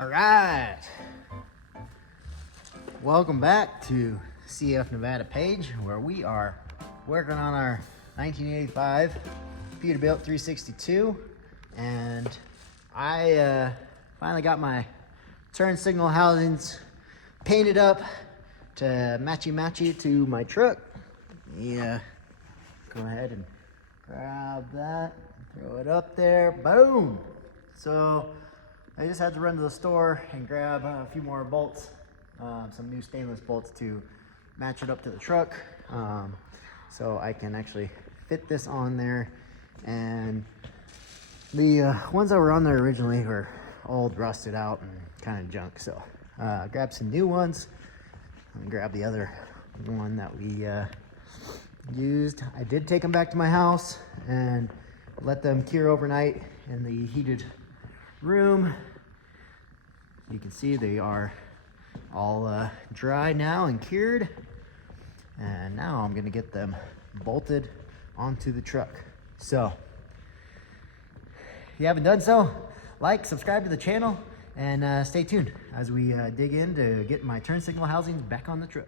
All right, welcome back to CF Nevada page, where we are working on our 1985 Peterbilt 362, and I finally got my turn signal housings painted up to matchy to my truck. Yeah, go ahead and grab that, throw it up there, boom. So I just had to run to the store and grab a few more bolts, some new stainless bolts to match it up to the truck, so I can actually fit this on there. And the ones that were on there originally were old, rusted out, and kind of junk. So grab some new ones and grab the other one that we used. I did take them back to my house and let them cure overnight in the heated room. You can see they are all dry now and cured, and now I'm gonna get them bolted onto the truck. So if you haven't done so, like, subscribe to the channel, and stay tuned as we dig in to get my turn signal housings back on the truck.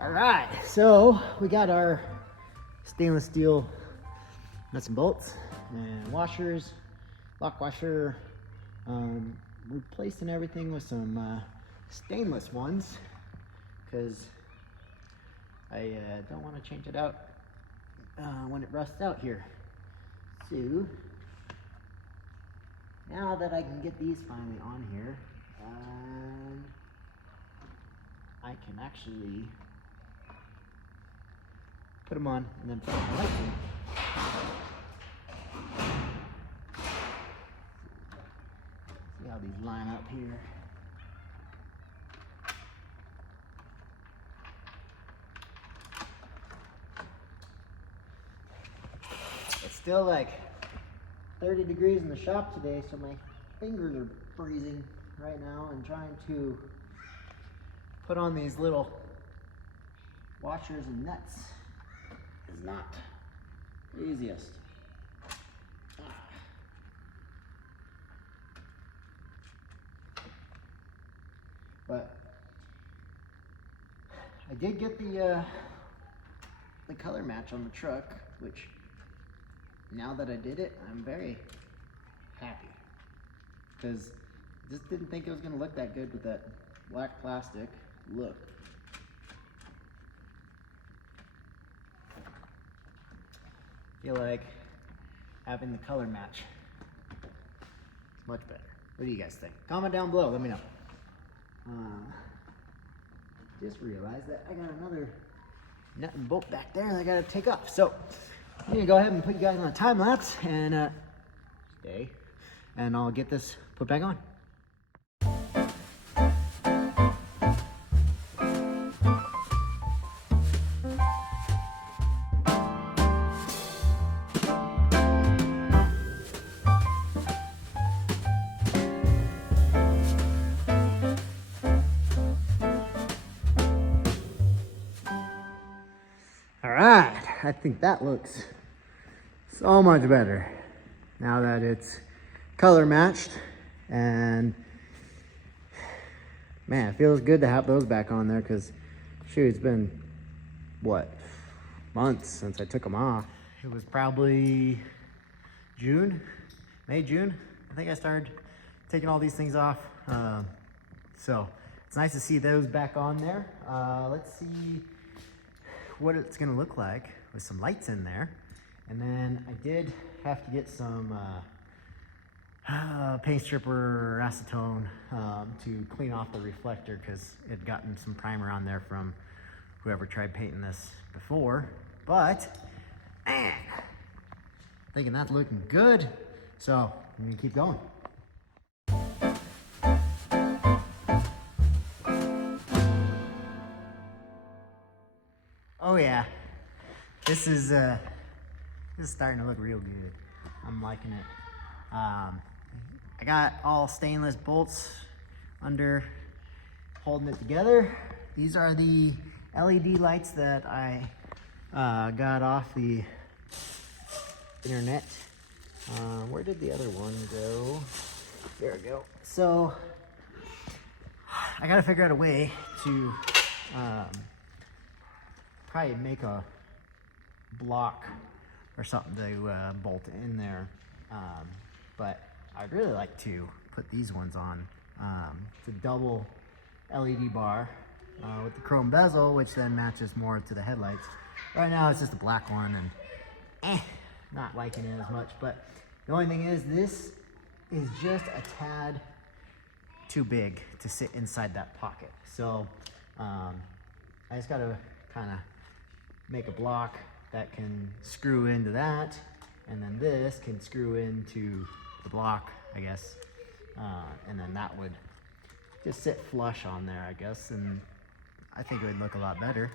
All right, so we got our stainless steel nuts and bolts and washers, lock washer, replacing everything with some stainless ones, because I don't want to change it out when it rusts out here. So now that I can get these finally on here, I can actually put them on and then put the lights in. See how these line up here. It's still like 30 degrees in the shop today, so my fingers are freezing right now, and trying to put on these little washers and nuts is not the easiest. But I did get the color match on the truck, which now that I did it, I'm very happy, because I just didn't think it was going to look that good with that black plastic look. I feel like having the color match is much better. What do you guys think? Comment down below, let me know. Just realized that I got another nut and bolt back there that I gotta take off. So I'm gonna go ahead and put you guys on a time lapse and stay, and I'll get this put back on. All right, I think that looks so much better now that it's color matched, and man, it feels good to have those back on there, because shoot, it's been what, months since I took them off. It was probably May, June. I think I started taking all these things off. So it's nice to see those back on there. Let's see what it's gonna look like with some lights in there. And then I did have to get some paint stripper acetone to clean off the reflector, because it had gotten some primer on there from whoever tried painting this before. But man, thinking that's looking good. So I'm gonna keep going. Oh yeah, this is starting to look real good. I'm liking it. I got all stainless bolts under holding it together. These are the LED lights that I got off the internet. Where did the other one go? There we go. So I gotta figure out a way to probably make a block or something to bolt in there. But I'd really like to put these ones on. It's a double LED bar with the chrome bezel, which then matches more to the headlights. Right now it's just a black one, and not liking it as much. But the only thing is, this is just a tad too big to sit inside that pocket. So I just gotta kind of make a block that can screw into that, and then this can screw into the block, I guess, and then that would just sit flush on there, I guess, and I think it would look a lot better.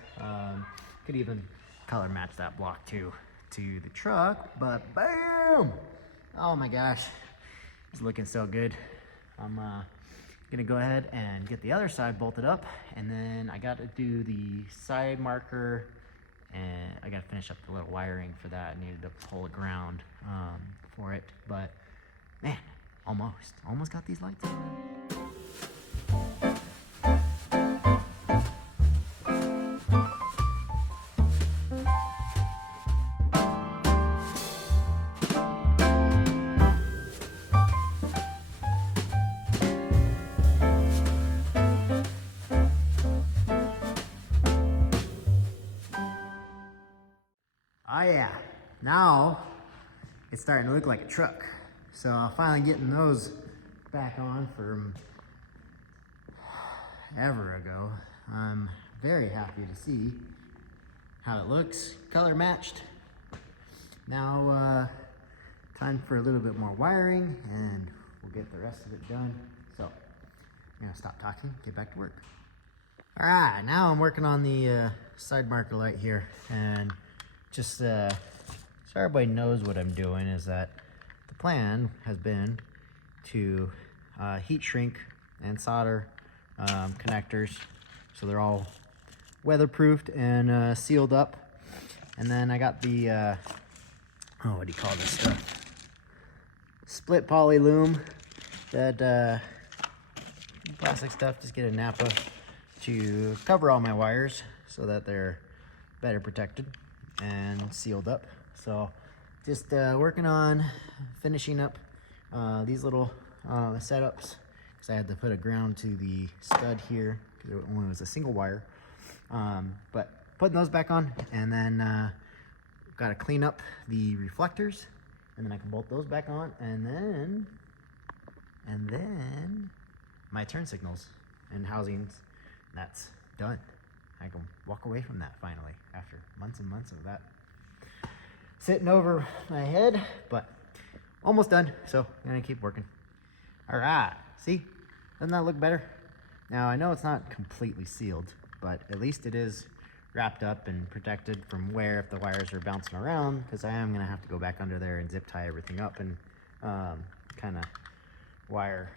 Could even color match that block too to the truck, but bam! Oh my gosh, it's looking so good. I'm gonna go ahead and get the other side bolted up, and then I got to do the side marker, and I got to finish up the little wiring for that. I needed to pull a ground for it, but man, almost got these lights on. Oh yeah, now it's starting to look like a truck. So finally getting those back on from ever ago. I'm very happy to see how it looks, color matched. Now time for a little bit more wiring, and we'll get the rest of it done. So I'm gonna stop talking, get back to work. All right, now I'm working on the side marker light here, and just so everybody knows what I'm doing, is that the plan has been to heat shrink and solder connectors so they're all weatherproofed and sealed up. And then I got the what do you call this stuff, split poly loom, that plastic stuff. Just get a Napa to cover all my wires so that they're better protected and sealed up. So just working on finishing up these little setups, because I had to put a ground to the stud here because it only was a single wire. But putting those back on, and then got to clean up the reflectors, and then I can bolt those back on, and then my turn signals and housings, that's done. I can walk away from that finally after months and months of that sitting over my head, but almost done. So I'm gonna keep working. All right, see, doesn't that look better? Now I know it's not completely sealed, but at least it is wrapped up and protected from wear if the wires are bouncing around, because I am gonna have to go back under there and zip tie everything up and kind of wire,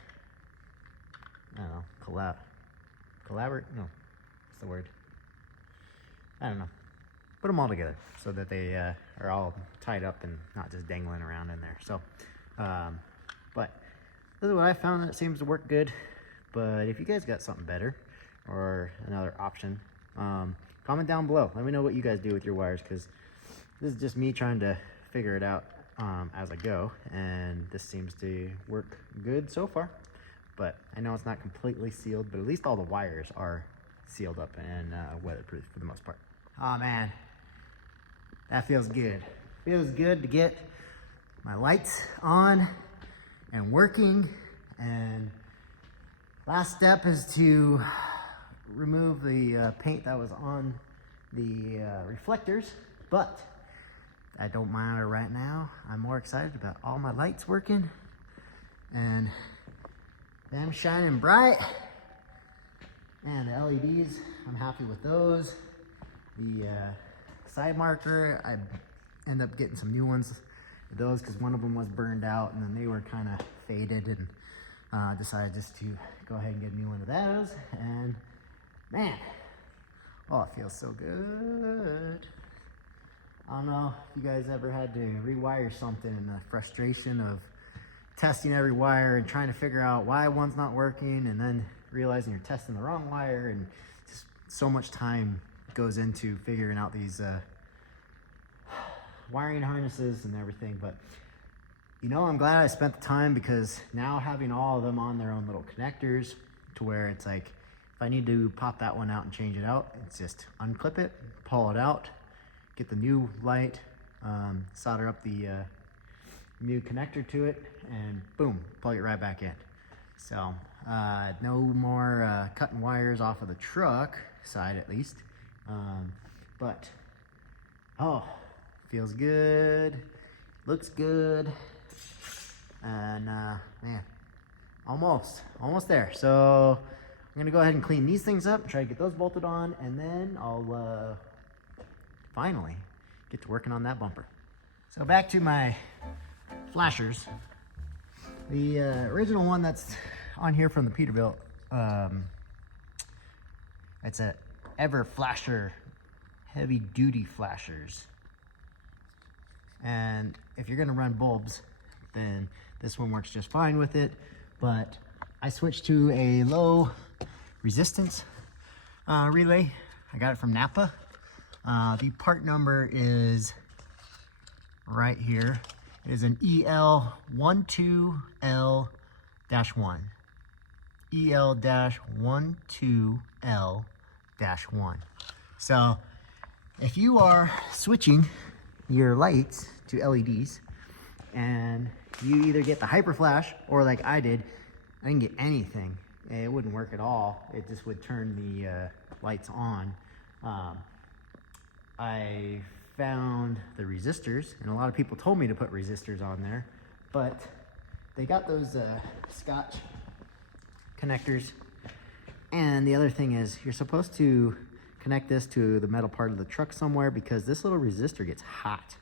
I don't know, collaborate? No, what's the word? I don't know. Put them all together so that they are all tied up and not just dangling around in there. So, but this is what I found that seems to work good. But if you guys got something better or another option, comment down below. Let me know what you guys do with your wires, because this is just me trying to figure it out as I go. And this seems to work good so far. But I know it's not completely sealed, but at least all the wires are sealed up and weatherproof for the most part. Oh man, that feels good. Feels good to get my lights on and working. And last step is to remove the paint that was on the reflectors, but that don't matter right now. I'm more excited about all my lights working and them shining bright. And the LEDs, I'm happy with those. The side marker, I end up getting some new ones with those because one of them was burned out and then they were kind of faded, and decided just to go ahead and get a new one of those. And man, oh, it feels so good. I don't know if you guys ever had to rewire something and the frustration of testing every wire and trying to figure out why one's not working and then realizing you're testing the wrong wire, and just so much time goes into figuring out these wiring harnesses and everything. But you know, I'm glad I spent the time, because now having all of them on their own little connectors to where it's like, if I need to pop that one out and change it out, it's just unclip it, pull it out, get the new light, solder up the new connector to it, and boom, plug it right back in. So no more cutting wires off of the truck side, at least. But oh, feels good, looks good, and man, almost there. So I'm gonna go ahead and clean these things up, try to get those bolted on, and then I'll finally get to working on that bumper. So back to my flashers. The original one that's on here from the Peterbilt, it's a Ever Flasher heavy duty flashers. And if you're gonna run bulbs, then this one works just fine with it. But I switched to a low resistance relay. I got it from Napa. The part number is right here. It is an EL12L-1. EL-12L-1. So if you are switching your lights to LEDs and you either get the hyper flash, or like I did, I didn't get anything. It wouldn't work at all. It just would turn the lights on. I found the resistors, and a lot of people told me to put resistors on there, but they got those Scotch connectors. And the other thing is, you're supposed to connect this to the metal part of the truck somewhere, because this little resistor gets hot,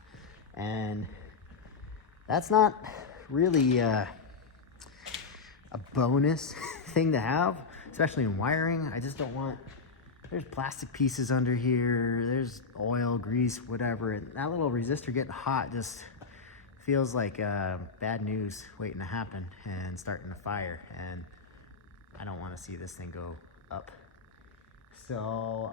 and that's not really a bonus thing to have, especially in wiring. I just don't want, there's plastic pieces under here, there's oil, grease, whatever, and that little resistor getting hot just feels like bad news waiting to happen and starting a fire, and I don't want to see this thing go up. So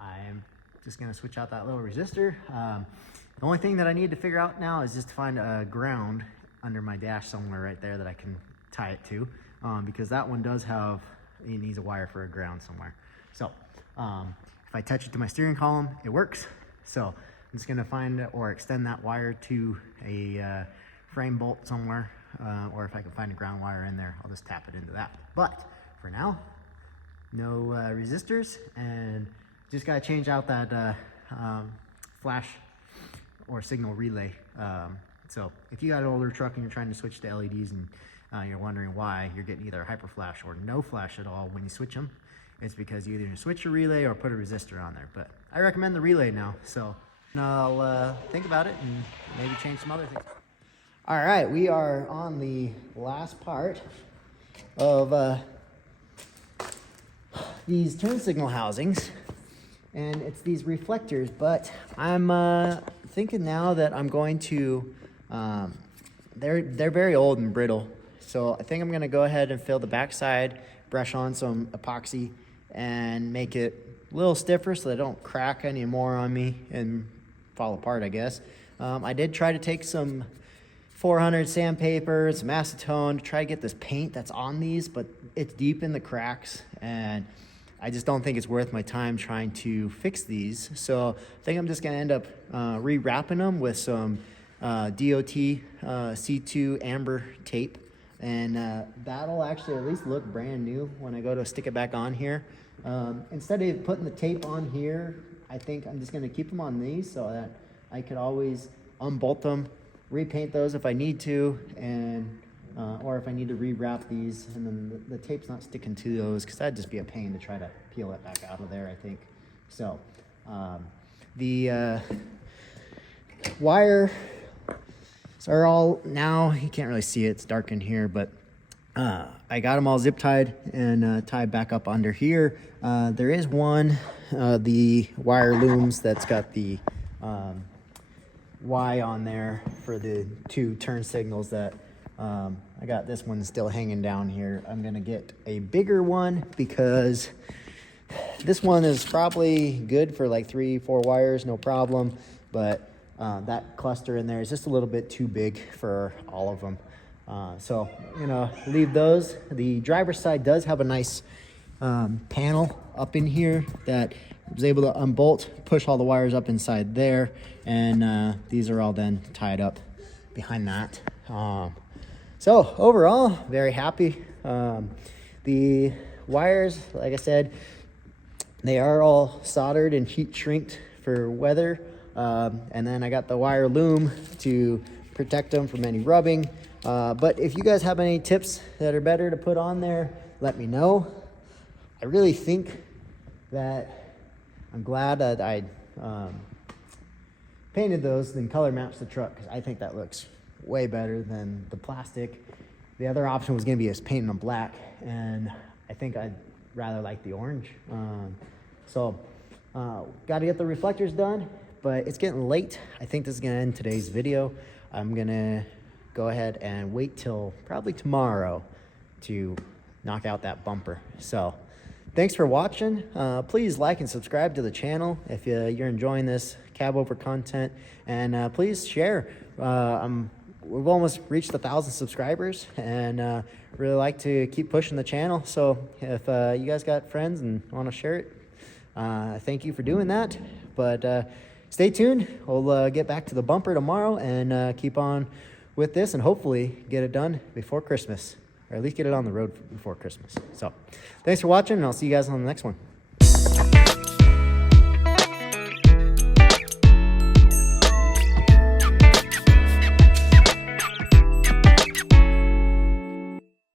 I'm just going to switch out that little resistor. The only thing that I need to figure out now is just to find a ground under my dash somewhere right there that I can tie it to, because that one does have, it needs a wire for a ground somewhere. So if I attach it to my steering column, it works. So I'm just going to find or extend that wire to a frame bolt somewhere, or if I can find a ground wire in there, I'll just tap it into that. But for now, no resistors, and just got to change out that flash or signal relay. So if you got an older truck and you're trying to switch to LEDs and you're wondering why you're getting either a hyper flash or no flash at all when you switch them, it's because you either switch your relay or put a resistor on there. But I recommend the relay now, so I'll think about it and maybe change some other things. All right, we are on the last part of these turn signal housings, and it's these reflectors, but I'm thinking now that I'm going to, they're very old and brittle, so I think I'm gonna go ahead and fill the backside, brush on some epoxy, and make it a little stiffer so they don't crack anymore on me and fall apart, I guess. I did try to take some 400 sandpaper, some acetone to try to get this paint that's on these, but it's deep in the cracks, and I just don't think it's worth my time trying to fix these. So I think I'm just gonna end up rewrapping them with some DOT C2 amber tape, and that'll actually at least look brand new when I go to stick it back on here. Instead of putting the tape on here, I think I'm just gonna keep them on these so that I could always unbolt them, repaint those if I need to, and or if I need to rewrap these, and then the tape's not sticking to those, because that'd just be a pain to try to peel it back out of there, I think. So the wires are all, now you can't really see it, it's dark in here, but I got them all zip tied and tied back up under here. There is one, the wire looms that's got the Y on there for the 2 turn signals that I got. This one still hanging down here. I'm gonna get a bigger one because this one is probably good for like 3-4 wires, no problem, but that cluster in there is just a little bit too big for all of them. So I'm gonna leave those. The driver's side does have a nice panel up in here that I was able to unbolt, push all the wires up inside there, and these are all then tied up behind that. So overall, very happy. The wires, like I said, they are all soldered and heat shrinked for weather. And then I got the wire loom to protect them from any rubbing. But if you guys have any tips that are better to put on there, let me know. I really think that I'm glad that I painted those and color matched the truck, because I think that looks way better than the plastic. The other option was going to be just painting them black, and I think I'd rather like the orange. So got to get the reflectors done, but it's getting late. I think this is going to end today's video. I'm going to go ahead and wait till probably tomorrow to knock out that bumper. So thanks for watching. Please like and subscribe to the channel if you're enjoying this cab over content, and please share. We've almost reached 1,000 subscribers, and really like to keep pushing the channel. So if you guys got friends and want to share it, thank you for doing that. But stay tuned. We'll get back to the bumper tomorrow and keep on with this, and hopefully get it done before Christmas, or at least get it on the road before Christmas. So thanks for watching, and I'll see you guys on the next one.